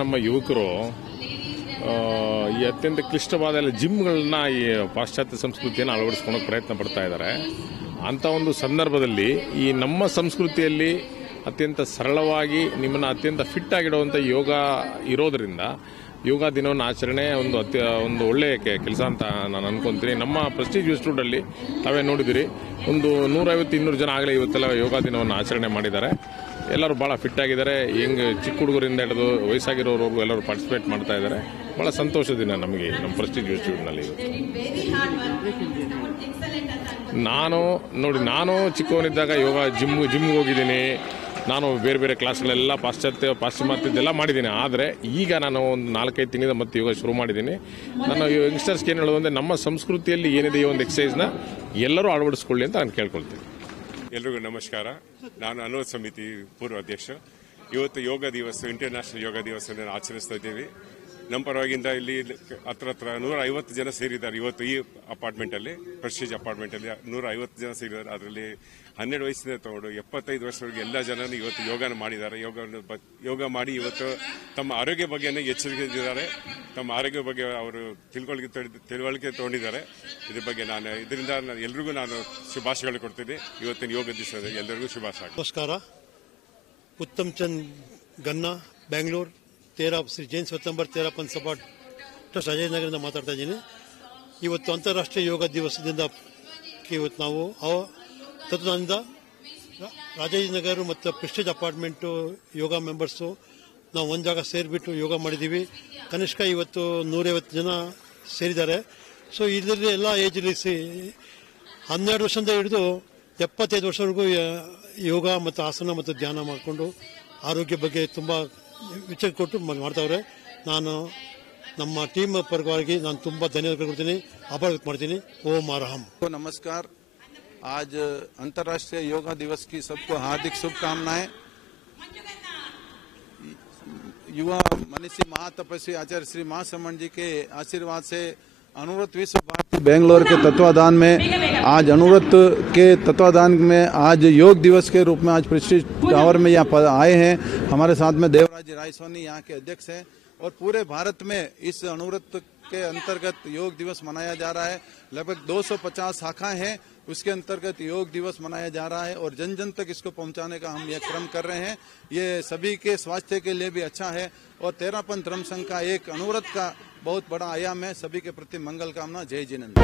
ನಮ್ಮ ಯುವಕರು ಈ ಅತ್ಯಂತ ಕ್ಲಿಷ್ಟವಾದ ಜಿಮ್ಗಳನ್ನ ಈ ಪಾಶ್ಚಾತ್ಯ ಸಂಸ್ಕೃತಿಯನ್ನು ಅಳವಡಿಸ್ಕೊಳ್ಳೋಕೆ ಪ್ರಯತ್ನ ಪಡ್ತಾ ಇದ್ದಾರೆ. ಅಂಥ ಒಂದು ಸಂದರ್ಭದಲ್ಲಿ ಈ ನಮ್ಮ ಸಂಸ್ಕೃತಿಯಲ್ಲಿ ಅತ್ಯಂತ ಸರಳವಾಗಿ ನಿಮ್ಮನ್ನು ಅತ್ಯಂತ ಫಿಟ್ ಆಗಿಡುವಂಥ ಯೋಗ ಇರೋದರಿಂದ ಯೋಗ ದಿನವನ್ನು ಆಚರಣೆ ಒಂದು ಒಳ್ಳೆಯ ಕೆಲಸ ಅಂತ ನಾನು ಅನ್ಕೊಂತೀನಿ. ನಮ್ಮ ಪ್ರೆಸ್ಟೀಜ್ ಇನ್ಸ್ಟಿಟ್ಯೂಟಲ್ಲಿ ತಾವೇ ನೋಡಿದಿರಿ, ಒಂದು 150-200 ಜನ ಆಗಲೇ ಇವತ್ತೆಲ್ಲ ಯೋಗ ದಿನವನ್ನು ಆಚರಣೆ ಮಾಡಿದ್ದಾರೆ. ಎಲ್ಲರೂ ಭಾಳ ಫಿಟ್ ಆಗಿದ್ದಾರೆ. ಹೆಂಗೆ ಚಿಕ್ಕ ಹುಡುಗರಿಂದ ಹಿಡಿದು ವಯಸ್ಸಾಗಿರೋರ್ವರೆಗೂ ಎಲ್ಲರೂ ಪಾರ್ಟಿಸಿಪೇಟ್ ಮಾಡ್ತಾ ಇದ್ದಾರೆ. ಭಾಳ ಸಂತೋಷ ದಿನ ನಮಗೆ ನಮ್ಮ ಪ್ರೆಸ್ಟೀಜ್ ಇನ್ಸ್ಟಿಟ್ಯೂಟ್ನಲ್ಲಿ. ನಾನು ಚಿಕ್ಕವನಿದ್ದಾಗ ಜಿಮ್ಗೆ ಹೋಗಿದ್ದೀನಿ. ನಾನು ಬೇರೆ ಬೇರೆ ಕ್ಲಾಸ್ಗಳೆಲ್ಲ ಪಾಶ್ಚಿಮಾತ್ಯದ್ದೆಲ್ಲ ಮಾಡಿದ್ದೀನಿ. ಆದರೆ ಈಗ ನಾನು ಒಂದು 4-5 ತಿಂಗಳಿಂದ ಮತ್ತೆ ಯೋಗ ಶುರು ಮಾಡಿದ್ದೀನಿ. ನಾನು ಯಂಗ್ಸ್ಟರ್ಸ್ಗೆ ಏನು ಹೇಳೋದು ಅಂದರೆ, ನಮ್ಮ ಸಂಸ್ಕೃತಿಯಲ್ಲಿ ಏನಿದೆ ಈ ಒಂದು ಎಕ್ಸಸೈಸ್ನ ಎಲ್ಲರೂ ಅಳವಡಿಸ್ಕೊಳ್ಳಿ ಅಂತ ನಾನು ಕೇಳ್ಕೊಳ್ತೀನಿ. ಎಲ್ರಿಗೂ ನಮಸ್ಕಾರ. ನಾನು ಅನುರೋಧ ಸಮಿತಿ ಪೂರ್ವ ಅಧ್ಯಕ್ಷ. ಇವತ್ತು ಯೋಗ ದಿವಸ, ಇಂಟರ್ನ್ಯಾಷನಲ್ ಯೋಗ ದಿವಸವನ್ನು ಆಚರಿಸ್ತಾ ಇದ್ದೀವಿ. ನಮ್ಮ ಪರವಾಗಿಂದ ಇಲ್ಲಿ ಹತ್ರ 150 ಜನ ಸೇರಿದ್ದಾರೆ. ಇವತ್ತು ಈ ಅಪಾರ್ಟ್ಮೆಂಟಲ್ಲಿ, ಪ್ರೆಸ್ಟೀಜ್ ಅಪಾರ್ಟ್ಮೆಂಟಲ್ಲಿ 150 ಜನ ಸೇರಿದ್ದಾರೆ. ಅದರಲ್ಲಿ 12 ವಯಸ್ಸಿಂದ ತಗೊಂಡು 75 ವರ್ಷದವರೆಗೆ ಎಲ್ಲ ಜನರು ಇವತ್ತು ಯೋಗನ ಮಾಡಿದ್ದಾರೆ. ಯೋಗ ಮಾಡಿ ಇವತ್ತು ತಮ್ಮ ಆರೋಗ್ಯ ಬಗ್ಗೆ ಎಚ್ಚರಿಕೆಯಿದ್ದಾರೆ. ತಮ್ಮ ಆರೋಗ್ಯ ಬಗ್ಗೆ ಅವರು ತಿಳುವಳಿಕೆ ತಗೊಂಡಿದ್ದಾರೆ. ಇದ್ರ ಬಗ್ಗೆ ಇದರಿಂದ ಎಲ್ರಿಗೂ ನಾನು ಶುಭಾಶಯಗಳು ಕೊಡ್ತೀನಿ. ಇವತ್ತಿನ ಯೋಗ ದಿವಸದ ಎಲ್ಲರಿಗೂ ಶುಭಾಶಯ. ನಮಸ್ಕಾರ. ಉತ್ತಮ್ ಚಂದ್ ಗನ್ನಾ, ಬೆಂಗಳೂರು. ಶ್ರೀ ಜೈನ್ ಸ್ವತಂತ್ರ ತೇರಾಪಂಥ ಸಭಾ ಟ್ರಸ್ಟ್ ಅಜಯನಗರದಿಂದ ಮಾತಾಡ್ತಾ ಇದ್ದೀನಿ. ಇವತ್ತು ಅಂತಾರಾಷ್ಟ್ರೀಯ ಯೋಗ ದಿವಸದಿಂದ ಇವತ್ತು ನಾವು ತತ್ವದಿಂದ ರಾಜಾಜಿನಗರ ಮತ್ತು ಪ್ರೆಸ್ಟೀಜ್ ಅಪಾರ್ಟ್ಮೆಂಟು ಯೋಗ ಮೆಂಬರ್ಸು ನಾವು ಒಂದು ಜಾಗ ಸೇರಿಬಿಟ್ಟು ಯೋಗ ಮಾಡಿದ್ದೀವಿ. ಕನಿಷ್ಠ ಇವತ್ತು 150 ಜನ ಸೇರಿದ್ದಾರೆ. ಸೊ ಇದರಲ್ಲಿ ಎಲ್ಲ ಏಜಲ್ಲಿ 12 ವರ್ಷದಿಂದ ಹಿಡಿದು 75 ವರ್ಷವರೆಗೂ ಯೋಗ ಮತ್ತು ಆಸನ ಮತ್ತು ಧ್ಯಾನ ಮಾಡಿಕೊಂಡು ಆರೋಗ್ಯ ಬಗ್ಗೆ ತುಂಬ ವಿಚಾರ ಕೊಟ್ಟು ಮಾಡ್ತಾವ್ರೆ. ನಾನು ನಮ್ಮ ಟೀಮ್ ಪರವಾಗಿ ನಾನು ತುಂಬ ಧನ್ಯವಾದ ಕೊಡ್ತೀನಿ, ಆಭಾರ ವ್ಯಕ್ತ ಮಾಡ್ತೀನಿ. ಓಂ ಅರಹಂ. नमस्कार. आज अंतर्राष्ट्रीय योगा दिवस की सबको हार्दिक शुभकामनाएं. युवा मनीषी महातपस्वी आचार्य श्री महासमण जी के आशीर्वाद से अनुव्रत विश्व भारती बेंगलोर के तत्वाधान में आज अनुव्रत के तत्वाधान में आज योग दिवस के रूप में आज प्रेस्टीज टावर में यहाँ आए हैं. हमारे साथ में देवराज राय सोनी यहाँ के अध्यक्ष हैं. और पूरे भारत में इस अनुव्रत के अंतर्गत योग दिवस मनाया जा रहा है. लगभग 250 शाखाएं हैं, उसके अंतर्गत योग दिवस मनाया जा रहा है. और जन जन तक इसको पहुंचाने का हम यह क्रम कर रहे हैं. ये सभी के स्वास्थ्य के लिए भी अच्छा है. और तेरापंथ धर्म संघ का एक अनुव्रत का बहुत बड़ा आयाम है. सभी के प्रति मंगल कामना. जय जिनेंद्र.